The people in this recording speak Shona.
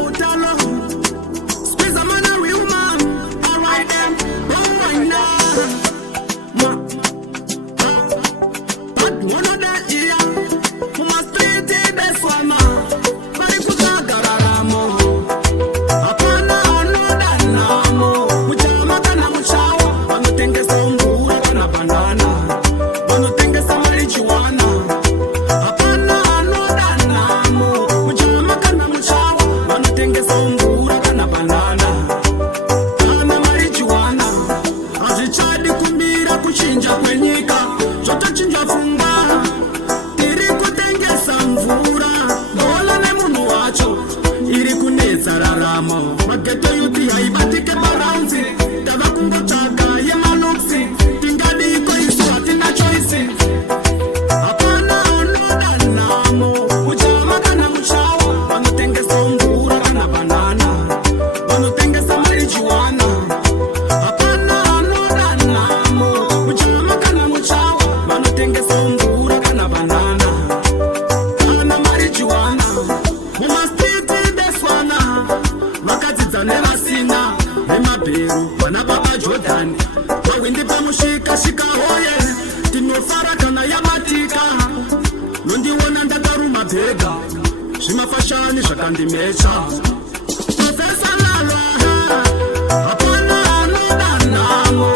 Utalo. Space a man a real man. Alright then, don't mind now. But one of the year, who must treat the best one man. But if you can't get a mo, apana anoda namo. Muchama kana muchawa, wano tenge sambura kana banana. Wano tenge sa marijuana. Apana anoda namo. Muchama kana muchawa, wano tenge sambura kana banana. Kana marijuana, azichadi kumira kuchinja kwenyika. Zote chinja funga, tiri kutengesa mvura. Bola ne mundu wacho, iri kuneza raramo. Mageto yuti haibatike baranzi. Tava kungotaga ye maluksi. Tingadi iko isu atina choice. Apana anoda namo. Muchama kana muchawa, wano tengesa mvura kana banana. Wano tengesa marijuana. Apana anoda namo. Muchama kana muchawa, wano tengesa mvura kana banana. Kana marijuana. Mumastiti beswana. Makatidza nevasina vemaperu vana baba Jordan. Wawindi pamushika shika hoye. Tinofara kana yamatika. Nondiona ndakaruma bhega. Zvimafashani zvakandimecha. Profesa Lala, apana anoda namo.